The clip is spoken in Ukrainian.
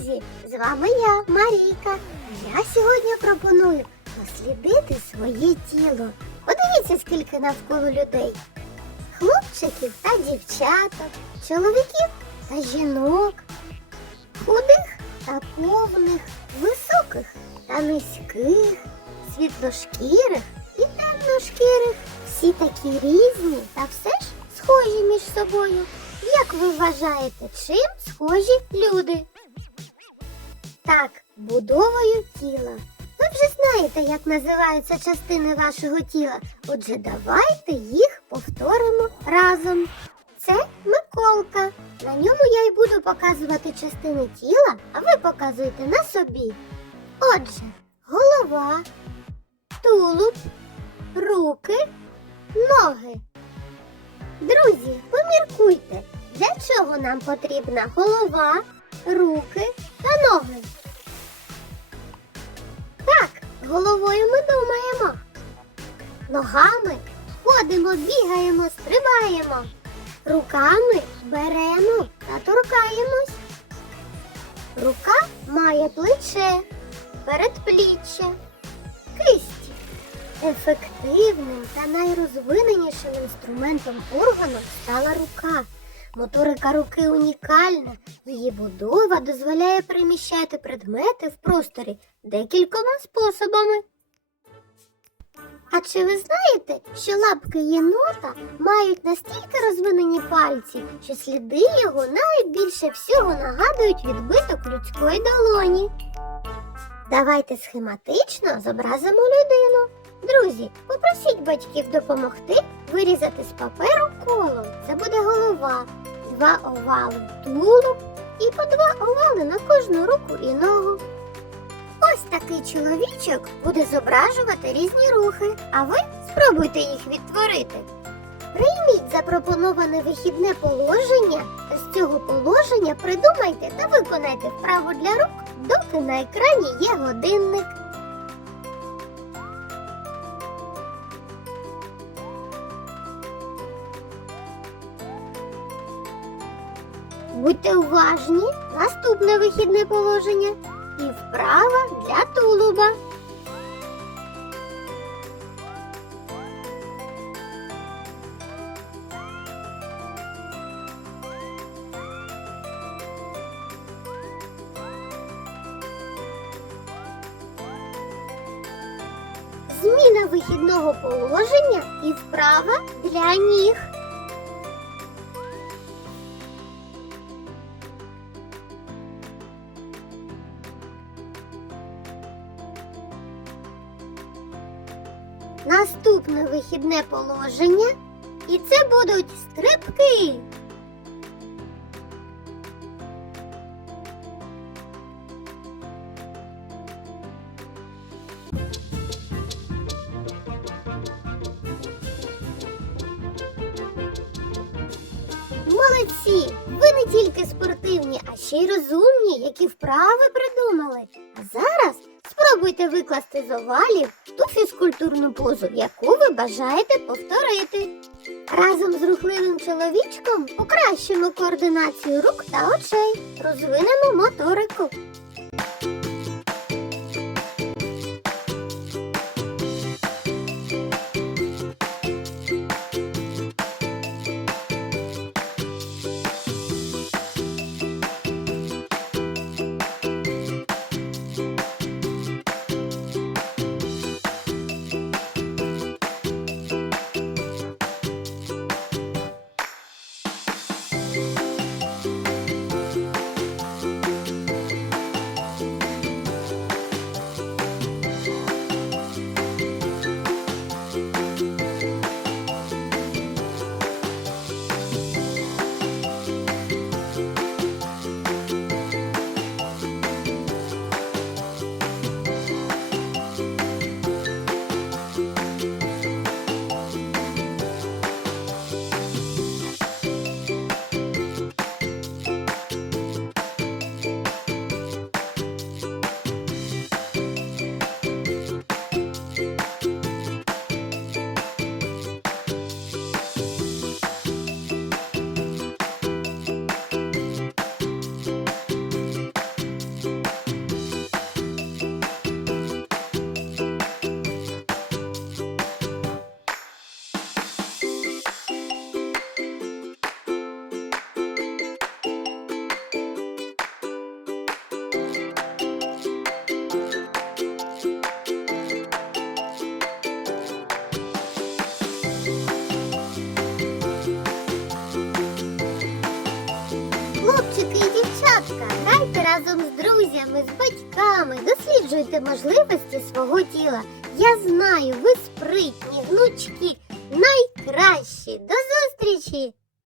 друзі! З вами я, Марійка. Я сьогодні пропоную дослідити своє тіло. Подивіться, скільки навколо людей. Хлопчиків та дівчаток, чоловіків та жінок, худих та повних, високих та низьких, світлошкірих і темношкірих. Всі такі різні та все ж схожі між собою. Як ви вважаєте, чим схожі люди? Так, будовою тіла. Ви вже знаєте, як називаються частини вашого тіла. Отже, давайте їх повторимо разом. Це Миколка. На ньому я й буду показувати частини тіла, а ви показуєте на собі. Отже, голова, тулуб, руки, ноги. Друзі, поміркуйте, для чого нам потрібна голова, руки та ноги. Так, головою ми думаємо. Ногами ходимо, бігаємо, стрибаємо. Руками беремо та торкаємось. Рука має плече, передпліччя, кисті. Ефективним та найрозвиненішим інструментом органу стала рука. Моторика руки унікальна. Її будова дозволяє переміщати предмети в просторі декількома способами. А чи ви знаєте, що лапки єнота мають настільки розвинені пальці, що сліди його найбільше всього нагадують відбиток людської долоні? Давайте схематично зобразимо людину. Друзі, попросіть батьків допомогти вирізати з паперу коло. Це буде голова, два овали тулуб і по два овали на кожну руку і ногу. Ось такий чоловічок буде зображувати різні рухи, а ви спробуйте їх відтворити. Прийміть запропоноване вихідне положення та з цього положення придумайте та виконайте вправу для рук, доки на екрані є годинник. Будьте уважні, наступне вихідне положення і вправа для тулуба. Зміна вихідного положення і вправа для ніг. Наступне вихідне положення, і це будуть стрибки. Молодці! Ви не тільки спортивні, а ще й розумні, які вправи придумали. А зараз спробуйте викласти з овалів ту фізкультурну позу, яку ви бажаєте повторити. Разом з рухливим чоловічком покращимо координацію рук та очей, розвинемо моторику. Дівчатка, разом з друзями, з батьками, досліджуйте можливості свого тіла. Я знаю, ви спритні, гнучкі, найкращі. До зустрічі!